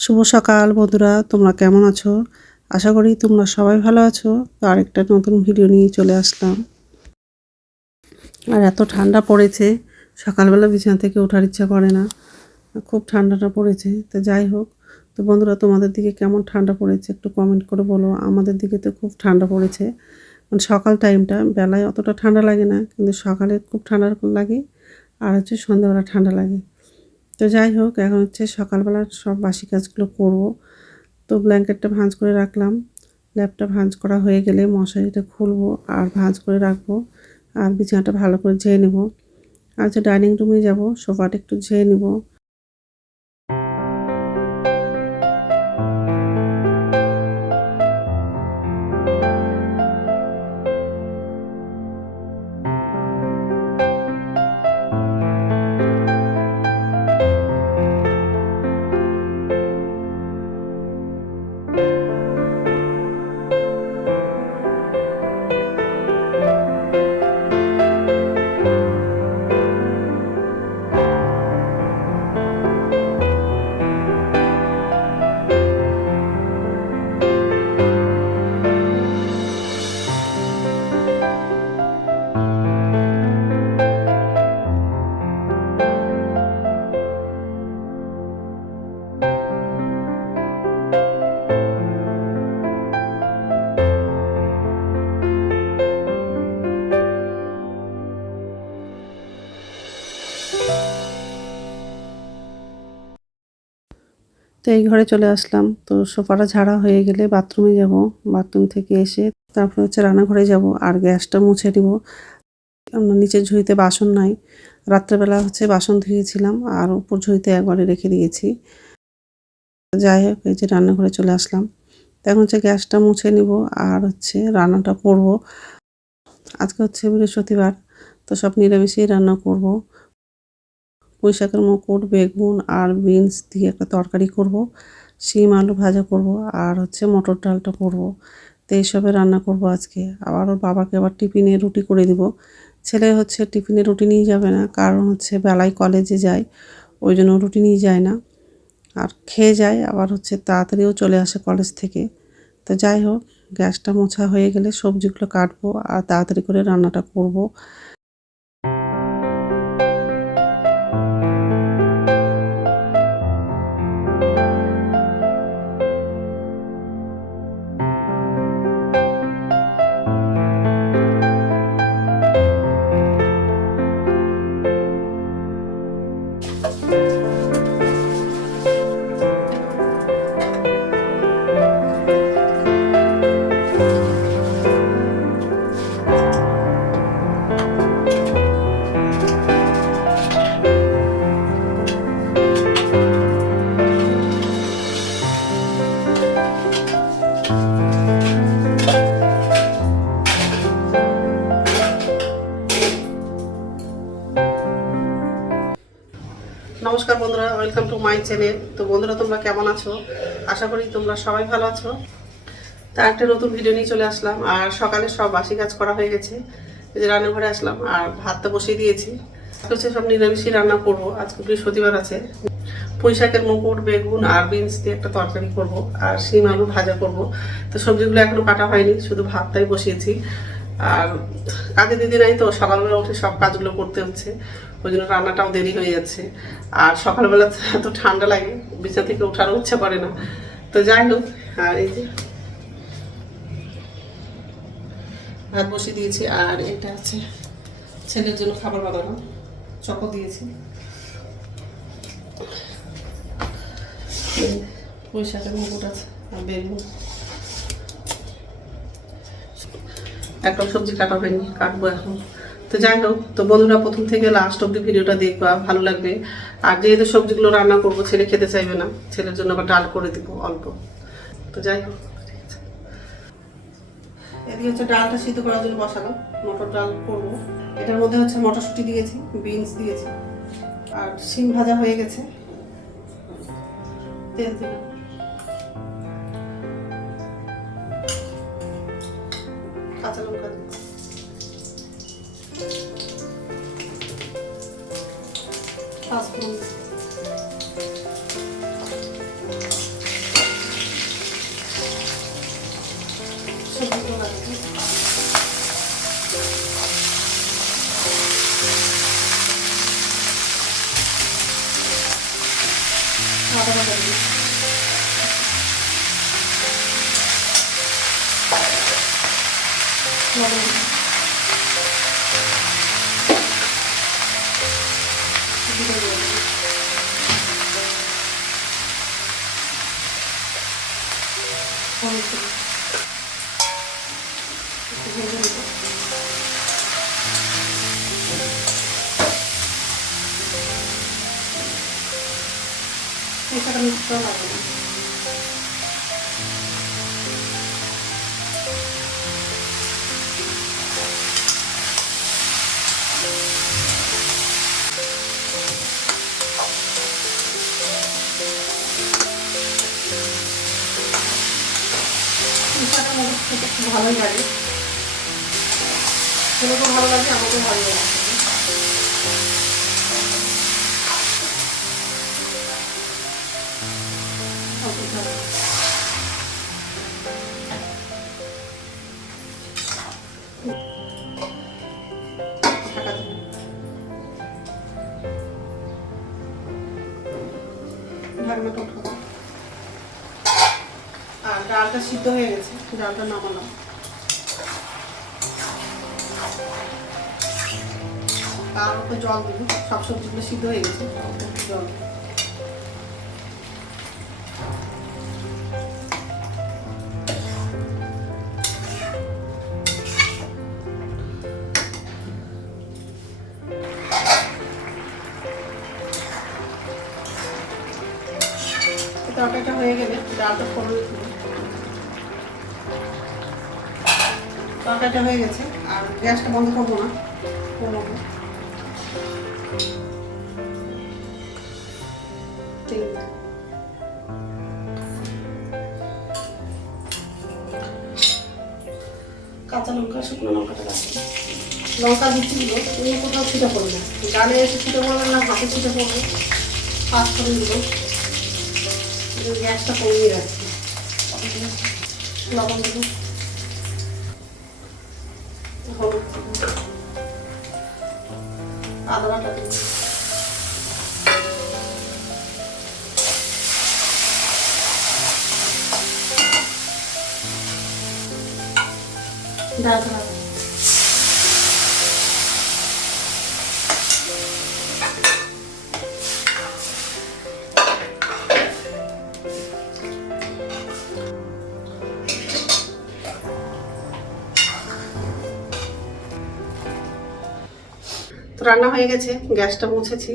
শুভ সকাল বন্ধুরা, তোমরা কেমন আছো? আশা করি তোমরা সবাই ভালো আছো। তো আরেকটা নতুন ভিডিও নিয়ে চলে আসলাম। আর এত ঠান্ডা পড়েছে, সকালবেলা বিছানা থেকে ওঠার ইচ্ছা করে না, খুব ঠান্ডাটা পড়েছে। তো যাই হোক, তো বন্ধুরা তোমাদের দিকে কেমন ঠান্ডা পড়েছে একটু কমেন্ট করে বলো। আমাদের দিকে তো খুব ঠান্ডা পড়েছে, মানে সকাল টাইমটা, বেলায় অতটা ঠান্ডা লাগে না, কিন্তু সকালে খুব ঠান্ডা লাগে, আর হচ্ছে সন্ধ্যাবেলা ঠান্ডা লাগে। তো যাই হোক, এখন হচ্ছে সকালবেলা সব বাসি কাজগুলো করব। তো ব্ল্যাঙ্কেটটা ভাঁজ করে রাখলাম, ল্যাপটা ভাঁজ করা হয়ে গেলে মশারিটা খুলবো আর ভাঁজ করে রাখবো, আর বিছানাটা ভালো করে ঝেয়ে নেব। আর যে ডাইনিং রুমে যাব, সোফাটা একটু ঝেয়ে নেব। তো এই ঘরে চলে আসলাম। তো সোফাটা ঝাড়া হয়ে গেলে বাথরুমে যাব, বাথরুম থেকে এসে তারপরে হচ্ছে রান্নাঘরে যাব আর গ্যাসটা মুছে দিব। নিচের ঝুড়িতে বাসন নাই, রাত্রেবেলা হচ্ছে বাসন ধুয়েছিলাম আর উপর ঝুড়িতে একবারে রেখে দিয়েছি। যাই হোক, এই যে রান্নাঘরে চলে আসলাম। তো এখন হচ্ছে গ্যাসটা মুছে নিব আর হচ্ছে রান্নাটা করব। আজকে হচ্ছে বৃহস্পতিবার, তো সব নিরামিষই রান্না করব। পুঁই শাকের মুকুট, বেগুন আর বিনস দিয়ে একটা তরকারি করব, শিম আলু ভাজা করব, আর হচ্ছে মটর ডালটা করব। তো এইসবে রান্না করব আজকে। আবার ওর বাবাকে আবার টিফিনে রুটি করে দিব। ছেলে হচ্ছে টিফিনে রুটি নিয়ে যাবে না, কারণ হচ্ছে বেলায় কলেজে যায়, ওই জন্য রুটি নিয়ে যায় না, আর খেয়ে যায়, আবার হচ্ছে তাড়াতাড়িও চলে আসে কলেজ থেকে। তো যাই হোক, গ্যাসটা মোছা হয়ে গেলে সবজিগুলো কাটবো আর তাড়াতাড়ি করে রান্নাটা করব। নমস্কার বন্ধুরা, ওয়েলকাম টু মাই চ্যানেল। তো বন্ধুরা, তোমরা কেমন আছো? আশা করি তোমরা সবাই ভালো আছো। তা একটা নতুন ভিডিও নিয়ে চলে আসলাম। আর সকালে সব বাসি কাজ করা হয়ে গেছে, এই যে রান্নাঘরে আসলাম আর ভাতটা বসিয়ে দিয়েছি। হচ্ছে সব নিরামিষই রান্না করব, আজকে বৃহস্পতিবার আছে। পুঁই শাকের মুকুট, বেগুন আর বিনস দিয়ে একটা তরকারি করব, আর শিম আলু ভাজা করব। তো সবজিগুলো এখনো কাটা হয়নি, শুধু ভাতটাই বসিয়েছি। আর কাজে দিদি নাই, তো সকালবেলা উঠে সব কাজগুলো করতে হচ্ছে, ওই জন্য রান্নাটাও দেরি হয়ে যাচ্ছে। আর সকালবেলা এত ঠান্ডা লাগে, বিছানা থেকে ওঠারও ইচ্ছা করে না। তো যাই হোক, আর এই যে ভাত বসিয়ে দিয়েছি, আর এটা আছে ছেলের জন্য খাবার বানানো, চকো দিয়েছি, পুঁই শাকের মুকুট আছে আর বেগুন। একটা সবজি কাটা হয়নি, কাটবো এখন। তো যাই হোক, তো বন্ধুরা প্রথম থেকে লাস্ট অব্দি ভিডিওটা দেখবা, ভালো লাগবে। আর যেহেতু সবজিগুলো রান্না করবো, ছেলে খেতে চাইবে না, ছেলের জন্য আবার ডাল করে দিব অল্প। তো যাই হোক, এদিকে হচ্ছে ডালটা সিদ্ধ করার জন্য বসালাম, মটর ডাল করবো। এটার মধ্যে হচ্ছে মটরশুঁটি দিয়েছি, বিনস দিয়েছি, আর শিম ভাজা হয়ে গেছে। তেল দিলাম, কাঁচা লঙ্কা দিচ্ছি, পাঁচফোড়ন, আদা বাটা দিই, লবণ দিই, জিরে দিয়ে দিই, হলুদ দিই, একটু ভেজে নিব। এছাড়া মিক্স করা লাগবে না। মিশাটা মধ্যে খেতে খুব ভালোই লাগে, সেরকম ভালো লাগে, আমাকে ভালো লাগে। ঢাকনাটা উঠাবো। আর ডালটা সিদ্ধ হয়ে গেছে, ডালটা নামালাম। তার উপর জল দেবো, সব সবজিগুলো সিদ্ধ হয়ে গেছে, একটু জল দেবো। তরকারিটা হয়ে গেলে ডালটা ফোড়ন দিই। তরকারিটা হয়ে গেছে, আর গ্যাসটা বন্ধ করবো না, কমাবো। কাঁচা লঙ্কা, শুকনো লঙ্কাটা রাখবো। লঙ্কা দিচ্ছিগুলো তুমি কোথাও ছিটা পড়বে না, ডালে এসে ছিটা পড়বে না, হাতে ছিটা পড়বে। পাঁচ করে দিল, গ্যাসটা কমিয়ে রাখছি। লবণ দেবো, হলুদ দেবো, আদা বাটা দেবো, ডালটা তো রান্না হয়ে গেছে, গ্যাসটা মুছেছি।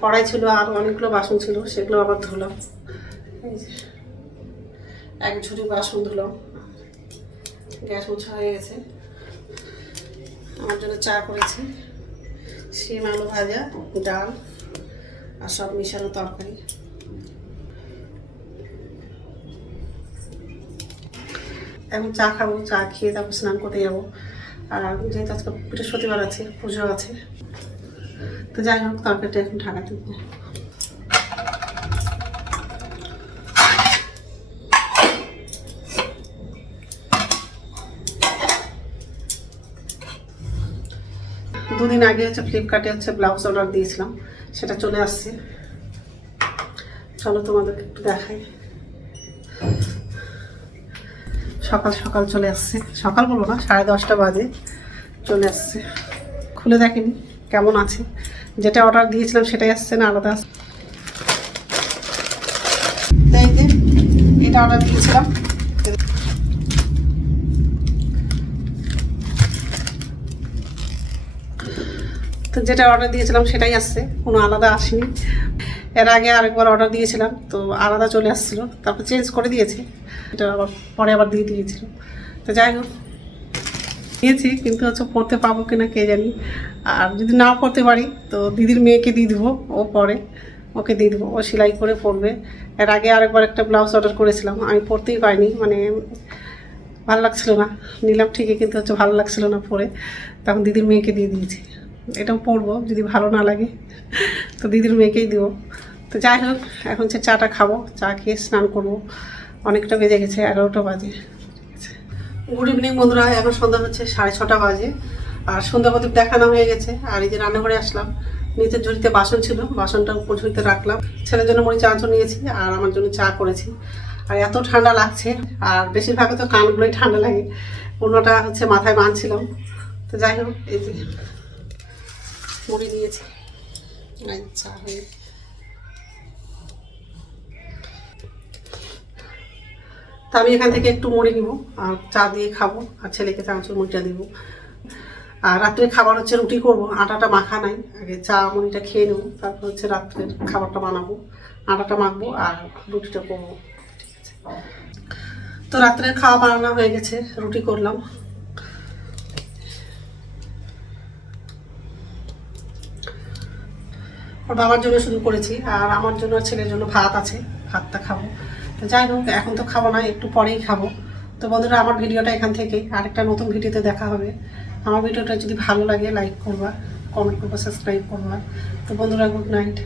কড়াই ছিল আর অনেকগুলো বাসন ছিল, সেগুলো আবার ধুলাম। এই যে এক ঝুড়ি বাসন ধুলাম। গ্যাস মোছা হয়ে গেছে। আমার জন্য চা করেছি, শিম আলু ভাজা, ডাল আর সব মিশানো তরকারি। এখন চা খাবো, চা খেয়ে তারপর স্নান করতে যাবো। আর যেহেতু আজকে বৃহস্পতিবার আছে, পুজো আছে, তো যাই হোক তরকারিটা এখন ঢাকা দেবো। দুদিন আগে ফ্লিপকার্টে ব্লাউজ অর্ডার দিয়েছিলাম, সেটা চলে আসছে। চলো তোমাদেরকে একটু দেখাই। সকাল সকাল চলে আসছে, সকাল বলবো না, 10:30 বাজে চলে আসছে। খুলে দেখিনি কেমন আছে, যেটা অর্ডার দিয়েছিলাম সেটাই আসছে না আলাদা আসছে। তাই যে এটা অর্ডার দিয়েছিলাম, তো যেটা অর্ডার দিয়েছিলাম সেটাই আসছে, কোনো আলাদা আসেনি। এর আগে আরেকবার অর্ডার দিয়েছিলাম, তো আলাদা চলে আসছিলো, তারপর চেঞ্জ করে দিয়েছে, এটা আবার পরে আবার দিয়ে দিয়েছিল। তো যাই হোক নিয়েছি, কিন্তু পড়তে পাবো কিনা কে জানি। আর যদি নাও পড়তে পারি তো দিদির মেয়েকে দিয়ে দেবো, ও পরে ওকে দিয়ে দেবো, ও সেলাই করে পরবে। এর আগে আরেকবার একটা ব্লাউজ অর্ডার করেছিলাম, আমি পরতেই পারিনি, মানে ভালো লাগছিলো না। নিলাম ঠিকই, কিন্তু ভালো লাগছিলো না পরে, তখন দিদির মেয়েকে দিয়ে দিয়েছি। এটাও পরবো, যদি ভালো না লাগে তো দিদির মেয়েকেই দেবো। তো যাই হোক এখন চাটা খাবো, চা খেয়ে স্নান করবো। অনেকটা বেজে গেছে, 11টা বাজে। গুড ইভিনিং বন্ধুরা, এখন সন্ধ্যা হচ্ছে 6:30 বাজে। আর সন্ধ্যা প্রদীপ দেখানো হয়ে গেছে। আর এই যে রান্নাঘরে আসলাম, নিচের ঝুড়িতে বাসন ছিল, বাসনটা উপর ঝুড়িতে রাখলাম। ছেলের জন্য মুড়ি চানাচুর নিয়েছি আর আমার জন্য চা করেছি। আর এত ঠান্ডা লাগছে, আর বেশিরভাগ তো কানগুলোই ঠান্ডা লাগে, অন্যটা হচ্ছে মাথায় বাঁধছিলাম। তো যাই হোক, এই যে মুড়ি নিয়েছি, চা হয়ে তা আমি এখান থেকে একটু মুড়ি নিব আর চা দিয়ে খাবো, আর ছেলেকে চানাচুর মুড়িটা দিব। আর রাত্রে খাবার হচ্ছে রুটি করব, আটাটা মাখা নাই, আগে চা মুড়িটা খেয়ে নেবো, তারপর হচ্ছে রাত্রের খাবারটা বানাবো, আটাটা মাখবো আর রুটিটা করবো। ঠিক আছে, তো রাত্রের খাওয়া বানানো হয়ে গেছে, রুটি করলাম। ওর বাবার জন্য শুরু করেছি, আর আমার জন্য ছেলের জন্য ভাত আছে, ভাতটা খাবো। তো যাই হোক, এখন তো খাবো না, একটু পরেই খাবো। তো বন্ধুরা, আমার ভিডিওটা এখান থেকেই, আরেকটা নতুন ভিডিওতে দেখা হবে। আমার ভিডিওটা যদি ভালো লাগে লাইক করবা, কমেন্ট করবা, সাবস্ক্রাইব করবা। তো বন্ধুরা, গুড নাইট।